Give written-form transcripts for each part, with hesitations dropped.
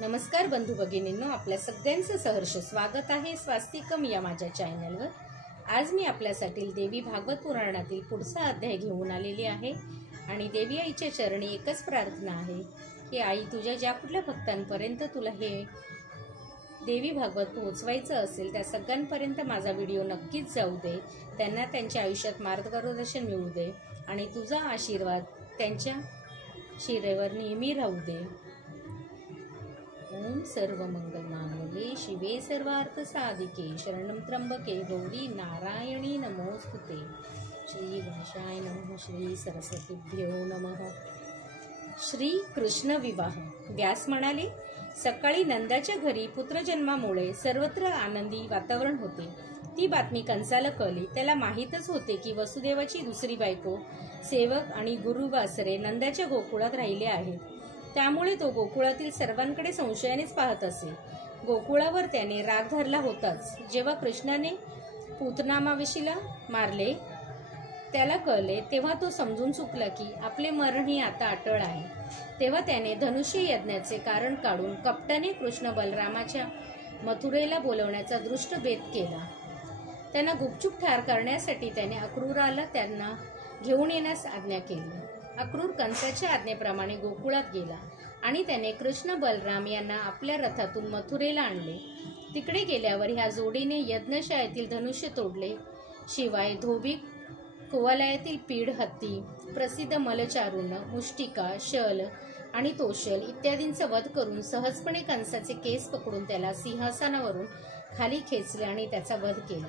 नमस्कार बंधू भगिनींनो, आपल्या सगळ्यांचं सहर्ष स्वागत आहे स्वास्तिकम या माझ्या चॅनलवर। आज मी आपल्यासाठी देवी भागवत पुराणातील पुढचा अध्याय घेऊन आलेली आहे आणि देवी आईच्या चरणी एकच प्रार्थना आहे की आई, तुझ्या ज्या कुठल्या भक्तांपर्यंत तुला हे देवी भागवत पोहोचवायचं असेल त्या सगळ्यांपर्यंत माझा व्हिडिओ नक्कीच जाऊ दे, त्यांना त्यांच्या आयुष्यात मार्गदर्शन मिळू दे आणि तुझा आशीर्वाद त्यांच्या शिरेवर नेहमी राहू दे। ओम सर्व मंगल मांगल्ये शिवे सर्वार्थ साधिके शरणं त्र्यंबके गौरी नारायणी नमोस्तुते। श्री गणेशाय नमः। श्री सरस्वतीभ्यो नमः। श्री कृष्ण विवाह। व्यास म्हणाले, सकाळी नंदाच्या घरी पुत्रजन्मामुळे सर्वत्र आनंदी वातावरण होते। ती बातमी कंसाला कळली। त्याला माहीतच होते की वसुदेवाची दुसरी बायको सेवक आणि गुरु वासरे नंदाच्या गोकुळात राहिले आहेत। त्यामुळे तो गोकुळातील सर्वांकडे संशयानेच पाहत असे। गोकुळावर त्याने राग धरला होताच। जेव्हा कृष्णाने पूतनामावशीला मारले त्याला कळले, तेव्हा तो समजून चुकला की आपले मरण ही आता अटळ आहे। तेव्हा त्याने धनुष्य यज्ञाचे कारण काढून कपटाने कृष्ण बलरामाच्या मथुरेला बोलवण्याचा दृष्ट बेत केला। त्यांना गुपचूप ठार करण्यासाठी त्याने अक्रूराला त्यांना घेऊन येण्यास आज्ञा केली। अक्रूर कंसाच्या आज्ञेप्रमाणे गोकुळात गेला आणि त्याने कृष्ण बलराम यांना आपल्या रथातून मथुरेला आणले। तिकडे गेल्यावर ह्या जोडीने यज्ञशाळेतील धनुष्य तोडले, शिवाय धोबी, कुवलयातील पीड, हत्ती, प्रसिद्ध मलचारुण, मुष्टिका, शल आणि तोशल इत्यादींचा वध करून सहजपणे कंसाचे केस पकडून त्याला सिंहासनावरून खाली खेचले आणि त्याचा वध केला।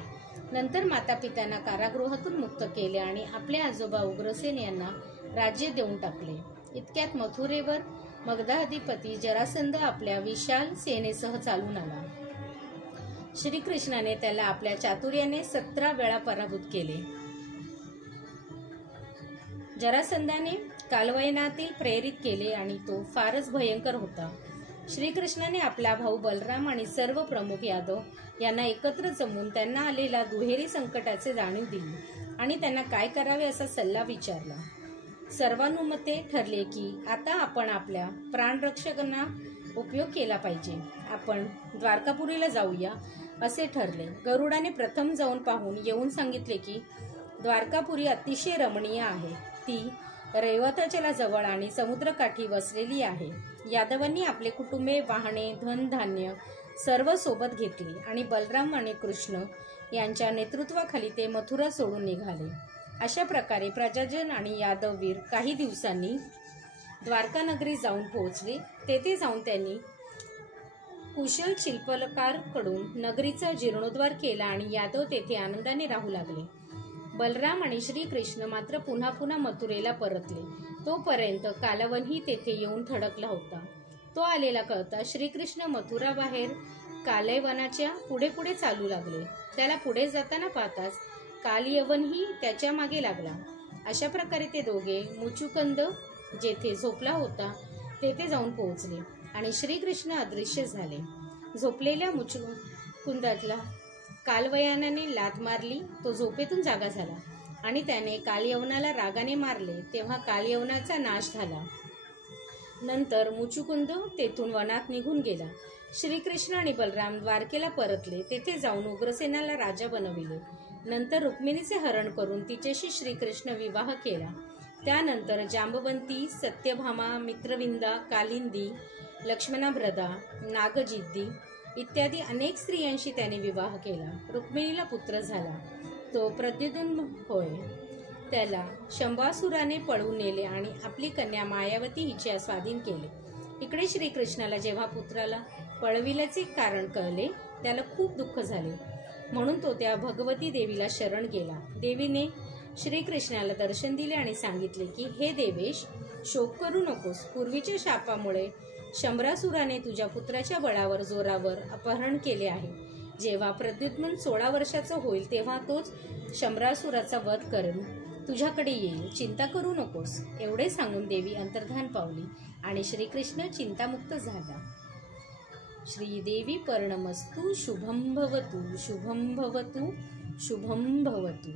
नंतर माता पित्यांना कारागृहातून मुक्त केले आणि आपले आजोबा उग्रसेन यांना राज्य देऊन टाकले। इतक्यात मथुरेवर मगधाधिपती जरासंध आपल्या विशाल सेनेसह चालून आला। श्रीकृष्णाने त्याला आपल्या चातुर्याने 17 वेळा पराभूत केले। जरासंधाने कालवयनातील प्रेरित केले आणि तो फारच भयंकर होता। श्रीकृष्णाने आपला भाऊ बलराम आणि सर्व प्रमुख यादव यांना एकत्र जमवून त्यांना आलेल्या दुहेरी संकटाचे जाणीव दिली आणि त्यांना काय करावे असा सल्ला विचारला। सर्वानुमते ठरले की आता आपण आपल्या प्राणरक्षकांना उपयोग केला पाहिजे। आपण द्वारकापुरीला जाऊया असे ठरले। गरुडाने प्रथम जाऊन पाहून येऊन सांगितले की द्वारकापुरी अतिशय रमणीय आहे। ती रैवताचला जवळ आणि समुद्रकाठी वसलेली आहे। यादवांनी आपले कुटुंबे, वाहने, धनधान्य सर्व सोबत घेतली आणि बलराम आणि कृष्ण यांच्या नेतृत्वाखाली ते मथुरा सोडून निघाले। अशा प्रकारे प्रजाजन आणि यादववीर काही दिवसांनी द्वारका नगरी जाऊन पोहोचले। तेथे जाऊन त्यांनी कुशल शिल्पकारकडून नगरीचा जीर्णोद्धार केला आणि यादव तेथे आनंदाने राहू लागले। बलराम आणि श्रीकृष्ण मात्र पुन्हा पुन्हा मथुरेला परतले। तोपर्यंत कालवनही तेथे येऊन थडकला होता। तो आलेला कळता श्रीकृष्ण मथुरा बाहेर कालयवनाच्या पुढे पुढे चालू लागले। त्याला पुढे जाताना पाहताच कालयवनही त्याच्या मागे लागला। अशा प्रकारे ते दोघे मुचुकुंद जेथे झोपला होता तेथे जाऊन पोहोचले आणि श्रीकृष्ण अदृश्य झाले। झोपलेल्या मुचुकुंदातला कालवयानाने लाथ मारली। तो झोपेतून जागा झाला आणि त्याने कालयवनाला रागाने मारले, तेव्हा कालयवनाचा नाश झाला। नंतर मुचुकुंद तेथून वनात निघून गेला। श्रीकृष्ण आणि बलराम द्वारकेला परतले। तेथे जाऊन उग्रसेनाला राजा बनविले। नंतर रुक्मिणीचे हरण करून तिच्याशी श्रीकृष्ण विवाह केला। त्यानंतर जांबवंती, सत्यभामा, मित्रविंदा, कालिंदी, लक्ष्मणाभ्रदा, नागजिद्दी इत्यादी अनेक स्त्रियांशी त्याने विवाह केला। रुक्मिणीला पुत्र झाला, तो प्रद्युम्न होय। त्याला शंभासुराने पळवून नेले आणि आपली कन्या मायावती हिच्या स्वाधीन केले। इकडे श्रीकृष्णाला जेव्हा पुत्राला पळविल्याचे कारण कळले त्याला खूप दुःख झाले, म्हणून तो त्या भगवती देवीला शरण गेला। देवीने श्रीकृष्णाला दर्शन दिले आणि सांगितले की हे देवेश, शोक करू नकोस। पूर्वीच्या शापामुळे शंभरासुराने तुझ्या पुत्राच्या बळावर जोरावर अपहरण केले आहे। जेव्हा प्रद्युम्न 16 वर्षाचा होईल तेव्हा तोच शंभरासुराचा वध करून तुझ्याकडे येईल, चिंता करू नकोस। एवढे सांगून देवी अंतर्धान पावली आणि श्रीकृष्ण चिंतामुक्त झाला। श्रीदेवी पर्णमस्तु शुभं भवतु शुभं भवतु शुभं भवतु।